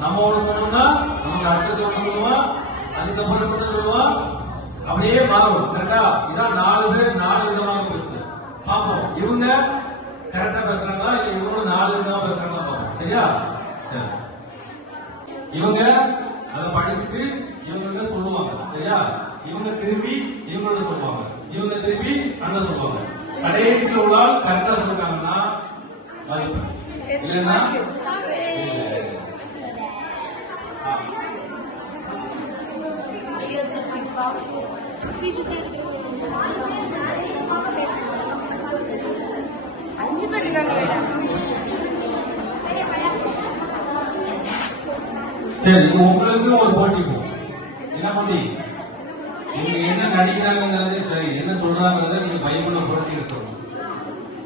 நம்ம ஒன்று சொன்னோம்னா நமக்கு அடுத்தது ஒண்ணு சொல்லுவோம் அதுக்கப்புறம் ஒன்று சொல்லுவோம் அப்படியே மாறும். கரெக்டா இதான் நாலு பேர் நாலு விதமாக பேசுது பார்ப்போம். இவங்க கரெக்டா பேசுறாங்களா? இல்ல இவங்க நாலு விதமா பேசுறாங்களா? பாப்போம் சரியா? சரி. இவங்க அதை படிச்சுட்டு இவங்க சொல்லுவாங்க. சரியா? இவங்க திரும்பி இவங்களோட சொல்லுவாங்க. இவங்க திரும்பி அண்ணன் சொல்லுவாங்க. கடைசியில் உள்ள கரெக்டா சொல்லிருக்காங்கன்னா மதிப்பு இல்லைன்னா இல்ல. ஆ. அஞ்சு பேர் இருக்காங்க சரி உங்களுக்கு ஒரு போட்டி என்ன போட்டி? நீங்க என்ன நடிக்கிறாங்கிறது சரி என்ன சொல்றாங்கிறத நீங்க பயமுள்ள போட்டி இருக்கணும்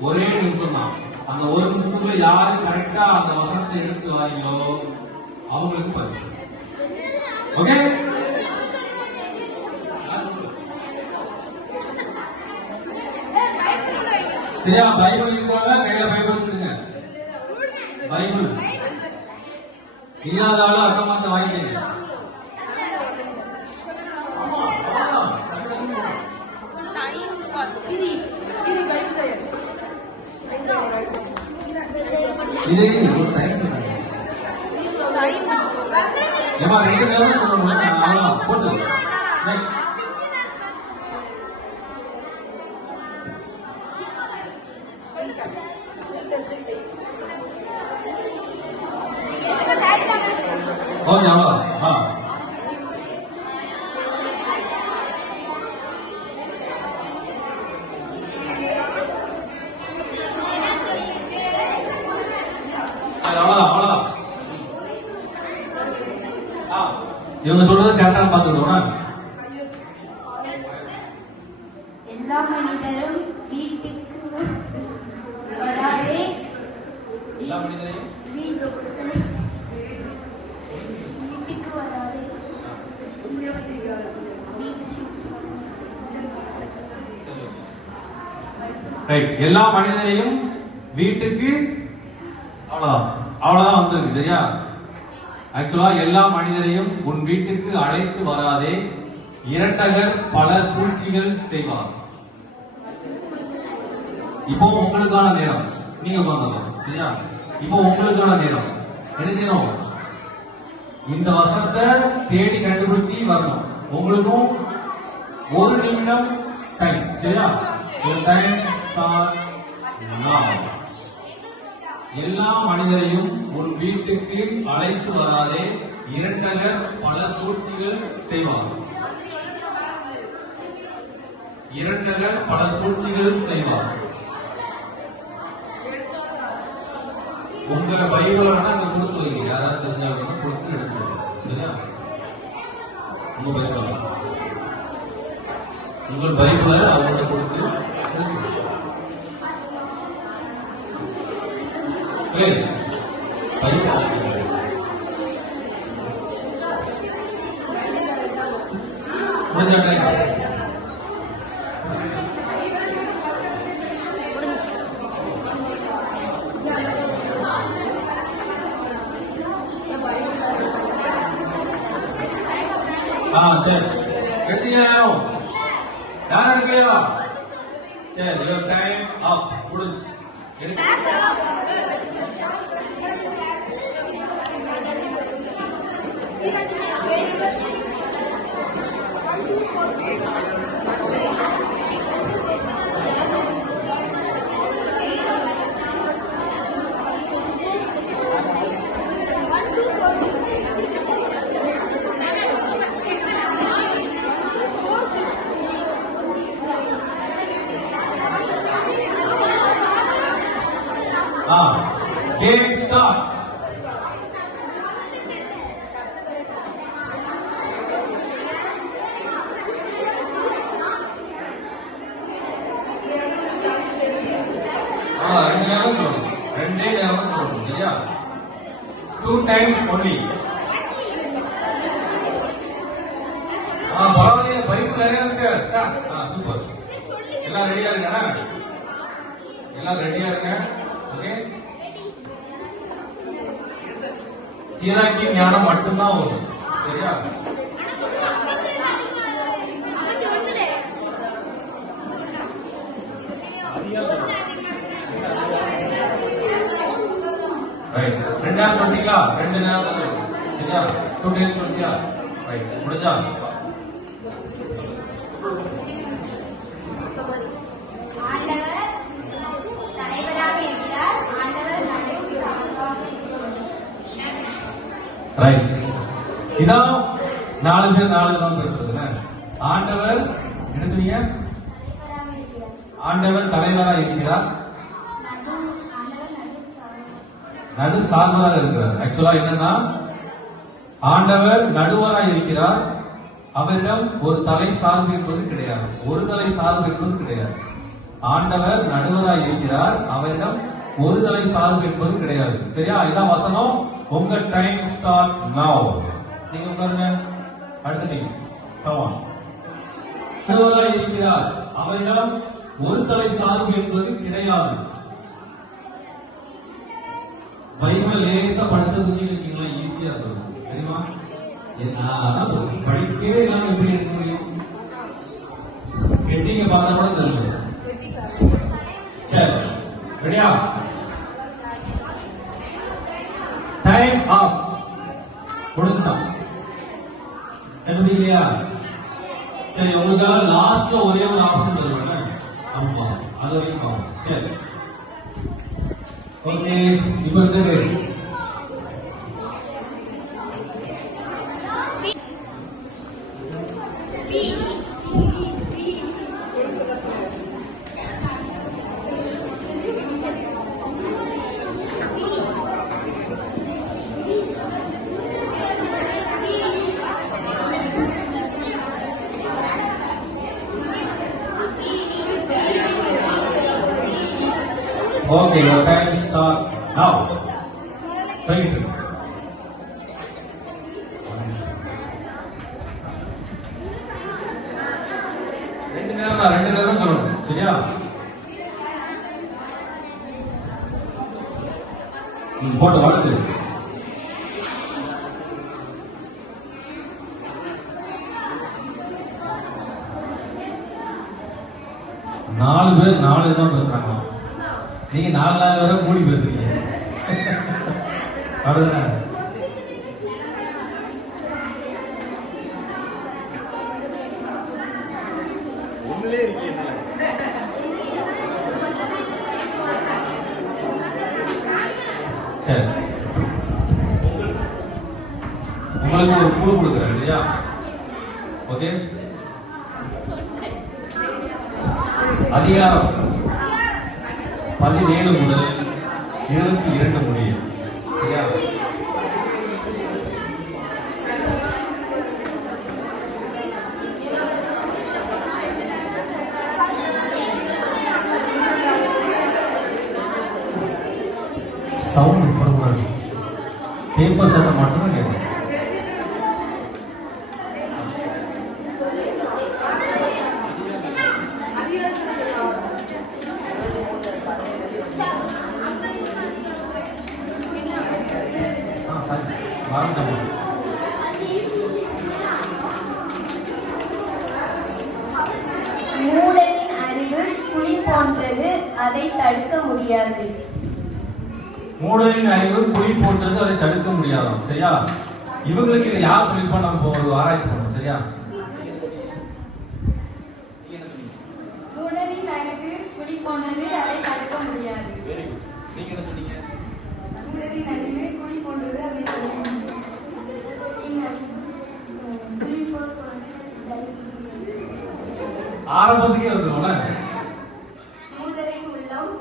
ஒரே நிமிஷம் தான் அந்த ஒரு நிமிஷத்துக்குள்ள யாரு கரெக்டா அந்த வசனத்தை எடுத்து வாரீங்களோ அவங்களுக்கு பரிசு. ஓகே சரியா? பைபிள் இருக்கவங்க கையில பைபிள் வச்சுருங்க பைபிள். இல்லாத ஆளு அக்கமாத்த வாங்கிக்கங்க. ஆமா, ஒரு டைம் கொடுங்க. ஏம்மா, ரெண்டு பேரும் சொல்லணும். போட்டு. Next. ஓகே, அவ்வளவுதான். ஆ. சரி, அவ்வளவுதான், அவ்வளவுதான். ஆ, இவங்க சொல்றது கரெக்டான பாத்துக்கோனா எல்லா மனிதரும் வீட்டுக்கு வராதே எல்லா மனிதரையும் வீட்டுக்கு வீட்டுக்கு வராதே வீச்சு ரைட் எல்லா மனிதரையும் வீட்டுக்கு அவ்வளவுதான். அவ்வளவுதான் வந்திருக்கு சரியா? ஆக்சுவலா எல்லா மனிதரையும் உன் வீட்டுக்கு அழைத்து வராதே. இரட்டகர் பல சூழ்ச்சிகள் செய்வார். இப்போ உங்களுக்கான நேரம். நீங்க உட்காந்துக்கலாம் சரியா? இப்போ உங்களுக்கான நேரம். என்ன செய்யணும்? இந்த வசத்தை தேடி கண்டுபிடிச்சி வரணும். உங்களுக்கும் ஒரு நிமிடம் டைம் சரியா? டைம் ஸ்டார்ட் now எல்லா மனிதரையும் உன் வீட்டுக்கு அழைத்து வராதே இரண்டகர் பல சூழ்ச்சிகள் செய்வார். இரண்டகர் பல சூழ்ச்சிகள் செய்வார். உங்க பைபிள் வேணா அங்க கொடுத்து வைங்க. யாராவது தெரிஞ்சாலும் கொடுத்து எடுத்துருங்க சரியா? உங்க பைபிள். உங்கள் பைபிளை அவங்கள்ட்ட கொடுத்து எடுத்து வைங்க. ஏய், பைபிள் முடிஞ்ச டைம் ஆ சரி எடுத்தீங்களா யாரும் யாரும் எடுக்கலையா சரி யுவர் டைம் அப் முடிஞ்சு எடுக்க ஆ கேம் ஸ்டார்ட் ஆ ரெண்டு நேரம் சொல்லணும் ரெண்டே நேரம் சொல்லணும் இல்லையா டூ டைம்ஸ் ஒன்லி ஆ பரவாயில்லையே பைப் நிறைய இருக்கு. சார் ஆ சூப்பர் எல்லாம் ரெடியா இருக்கா? எல்லாம் ரெடியா இருக்க? ஓகே சீராக்கி ஞானம் மட்டும்தான் வரும். சரியா? ரைட் ரெண்டு நாள் சொன்னீங்களா? ரெண்டு நேரம் சரியா? டூ டேஸ் ரைட் முடிஞ்சா? ரைட் இதான் நாலு பேர் நாலு தான் பேசுறதுல ஆண்டவர் என்ன சொன்னீங்க? ஆண்டவர் தலைவராக இருக்கிறார். நடு சார்பராக இருக்கிறார். ஆக்சுவலா என்னன்னா ஆண்டவர் நடுவராக இருக்கிறார். அவரிடம் ஒரு தலை சார்பு என்பது கிடையாது. ஒரு தலை சார்பு என்பது கிடையாது. ஆண்டவர் நடுவராக இருக்கிறார். அவரிடம் ஒரு தலை சார்பு என்பது கிடையாது. சரியா? இதான் வசனம். உங்க டைம் ஸ்டார்ட் நவ் நீங்க உட்காருங்க. அடுத்து நீங்க. நடுவராக இருக்கிறார். அவரிடம் ஒரு தலை சார்பு என்பது கிடையாது. பைபிள் லேசா படிச்சது வச்சுக்கலாம் ஈஸியா இருக்கும். தெரியுமா? அதான் படிக்கவே இல்லாம எப்படி எடுக்க முடியும்? ஹெட்டிங்க பார்த்தா கூட தெரியும் சரி ரெடியா டைம் ஆஃப் முடிஞ்சா எப்படி இல்லையா சரி உங்களுக்காக லாஸ்ட்ல ஒரே ஒரு ஆப்ஷன் தருவேன். ஆமா அது வரைக்கும் சரி. ஓகே இப்போ வந்து Okay, your time ரெண்டு நேரம் தான் ரெண்டு நேரம் சொல்லணும் சரியா? போட்டு வளர்த்து. நாலு பேர் நாலு தான் பேசுறாங்க. நீங்க நாலு நாலு வரை கூடி பேசுறீங்க. அவ்வளவுதானே. சரி. உங்களுக்கு ஒரு குழு கொடுக்குறேன் சரியா? ஓகே அதிகாரம் பதினேழு முதல் இருபத்தி இரண்டு முடிய சரியா சவுண்ட் போடக்கூடாது பேப்பர் சத்தம் மட்டும்தான் கேட்கணும் மறந்துட்டேன் மூடனின் அறிவு புலி போன்றது அதை தடுக்க முடியாது. மூடரின் அறிவு புலி போன்றது அதை தடுக்க முடியாதாம். சரியா? இவங்களுக்கு இதை யார் சொல்லிப்பா நம்ம ஒரு ஆராய்ச்சி பண்ணணும் சரியா? அறிவு போன்றது அதை தடுக்க முடியாது. நீங்க என்ன சொன்னீங்க? அறிவு போன்றது அதை தடுக்க ஆரம்பத்துக்கே வந்துரும்ல மூடரின் உள்ளம்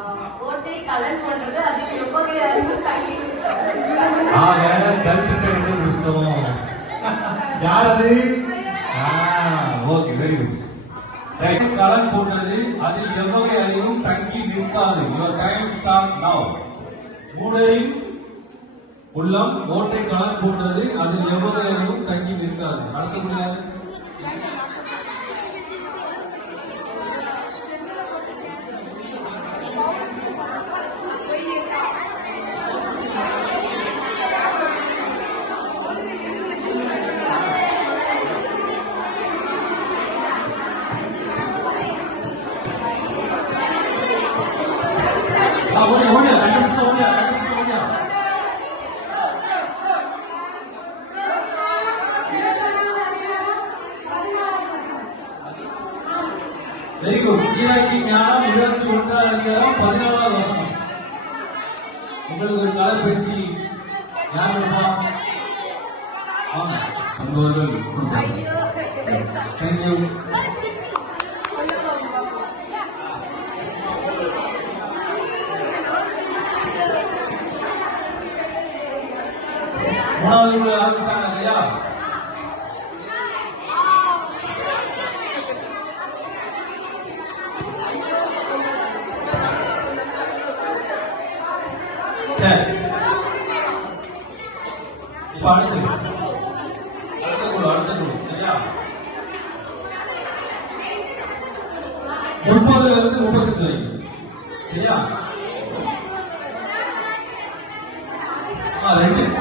ஆஹ், ஓட்டை கலன் போன்றது அதுக்கு எவ்வகை அறிவு கையில் ஆக கல்பிட்டு முடிச்சிட்டோம். யார் அது ஓகே வெரி குட் ரைட் கலன் போன்றது அதில் எவ்வகை அறிவும் தங்கி நிற்காது. யுவர் டைம் ஸ்டார்ட் நவ் மூடரின் உள்ளம் ஓட்டை கலன் போன்றது அதில் எவ்வகை அறிவும் தங்கி நிற்காது. அடுத்த 감사합니다. 아, 정보를 감사합니다. Thank you. 하나님을 항상 하세요. முப்பதுல இருந்து முப்பத்தெட்டு வரைக்கும். சரியா? ரெண்டு.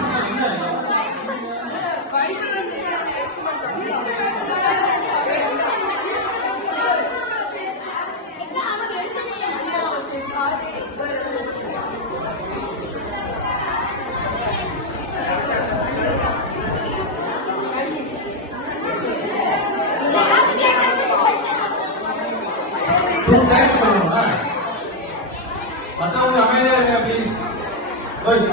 என்ன டூ டைம்ஸ் சொல்லணுமா மத்தவங்க அமைதியா இருங்க ப்ளீஸ் ஓய்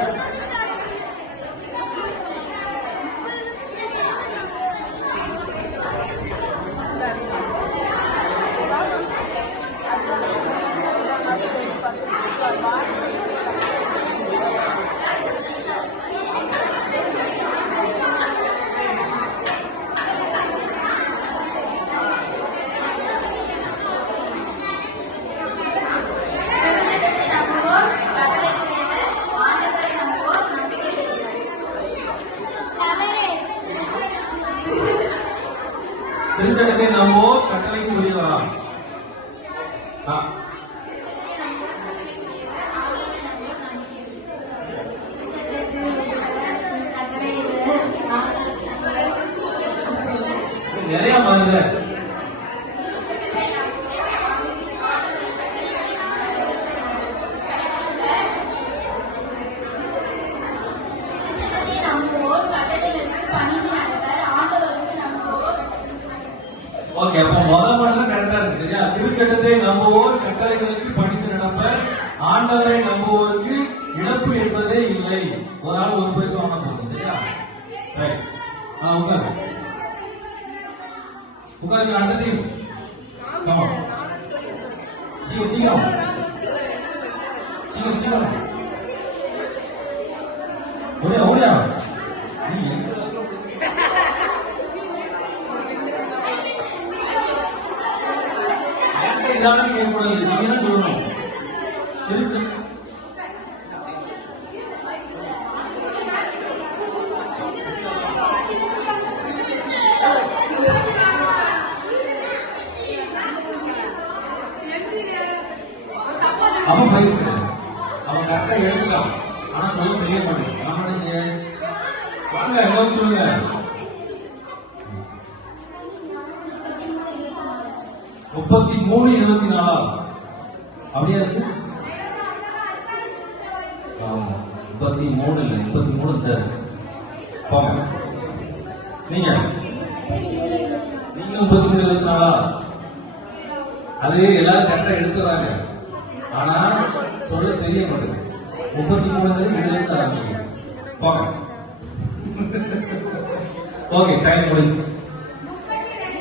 திருச்சட்டத்தை நம்புவோர் கட்டளைக்கு தேவர் ஆண்டவரை நம்புவோர் நம்பிக்கை திருச்சட்டத்தை நம்போ கட்டளைக்கு உரியவரா ஆ நிறைய மாறுத நம்புவோர் கட்டளைகளுக்கு பணிந்து நடப்பர் ஆண்டவருக்கு நம்புவோர் ஓகே அப்ப முத மட்டும் கரெக்டா இருக்கு சரியா திருச்சட்டத்தை நம்புவோர் கட்டளைகளுக்கு பணிந்து நடப்பர் ஆண்டவரை நம்புவோருக்கு இழப்பு என்பதே இல்லை ஒரு ஆள் ஒரு பேர் சொன்னா போதும் சரியா ரைட் ஆ உட்காரு உட்காருங்க அடுத்த டீம் கமா சீக்கிரம் சீக்கிரம் சீக்கிரம் சீக்கிரம் ஓடியா ஓடியா நீ எங்க இதான கேட்கக்கூடாது நீங்க என்ன சொல்லணும் திருச்சி அவன் பேசுறேன். அவன் கரெக்டா எழுதுட்டான். ஆனா சொல்ல தெரிய மாட்டேன் நம்ம என்ன செய்ய வாங்க எல்லாரும் சொல்லுங்க. முப்பத்தி மூணு இருபத்தி நாலா. அப்படியா இருக்கு. ஆமா முப்பத்தி மூணு இல்ல முப்பத்தி மூணு இந்த. போங்க. நீங்க. நீங்க முப்பத்தி மூணு இருபத்தி நாலா? அது எல்லாரும் கரெக்டா எடுத்துறாங்க ஆனா சொல்ல தெரிய மாட்டேங்குது முப்பத்தி மூணு இதுல இருந்து ஆரம்பிக்கும் போங்க. ஓகே டைம் முடிஞ்சு.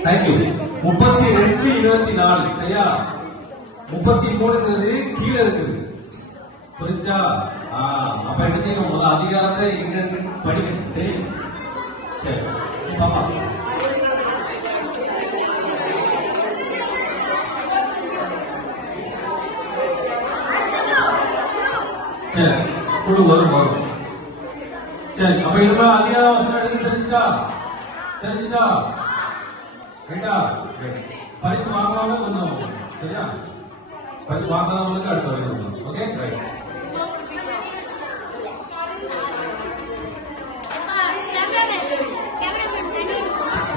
தேங்க்யூ முப்பத்தி ரெண்டு இருபத்தி நாலு. சரியா? முப்பத்தி மூணுங்கிறது கீழே இருக்குது. புரிச்சா ஆ, அப்ப என்ன செய்யணும் அதிகாரத்தை எங்க படிக்கணும்? தெரியும் சரி பாப்பா. சரி குழு வரும் வரும். சரி அப்ப இனிமே அதிகார வசனம் எடுத்து தெரிஞ்சுட்டா தெரிஞ்சுட்டா ரைட்டா? பரிசு வாங்காம கொஞ்சம் சரியா? பரிசு வாங்காதவங்களுக்கு அடுத்த வரைக்கும் ஓகே ரைட்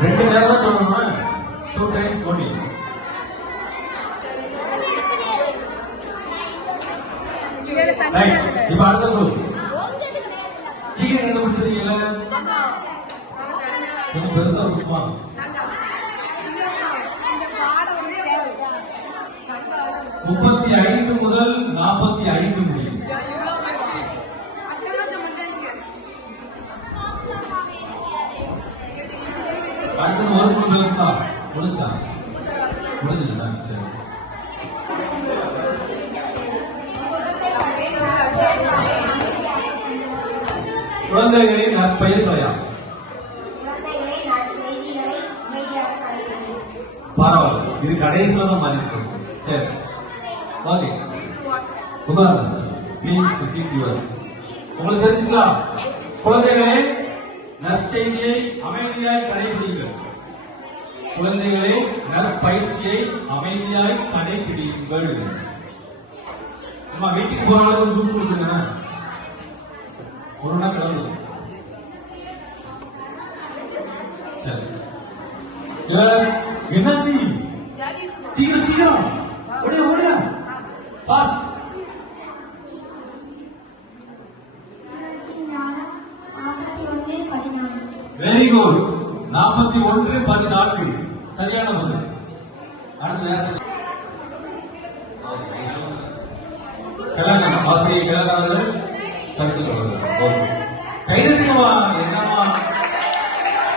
ரெண்டு நேரம் தான் சொல்லணுமா? டூ டைம்ஸ் ஒன்லி ரைட் இப்ப அடுத்த குழு சீக்கிரம் கண்டுபிடிச்சிருக்கீங்களா கொஞ்சம் பெருசா இருக்குமா? முப்பத்தி ஐந்து முதல் நாற்பத்தி ஐந்து முடியும். அடுத்தது ஒரு குழு நற்பெயர் குழந்தைகளை அமைதியாக கடைபிடிக்கும் பரவாயில்ல. இது கடைசியில தான் மாறி இருக்கு சரி ஓகே உதாரணம் கீப் யுவர் உங்களுக்கு தெரிஞ்சுக்கலாம் குழந்தைகளே நற்செய்தியை அமைதியாய் கடைபிடிங்கள் குழந்தைகளே நற்பயிற்சியை அமைதியாய் கடைபிடியுங்கள். அம்மா வீட்டுக்கு போற அளவுக்கு ஜூஸ் கொடுத்துருங்க. ஒரு நாள் கிளம்பு சரி இவர் என்னாச்சு சீக்கிரம் சீக்கிரம் ஓடியா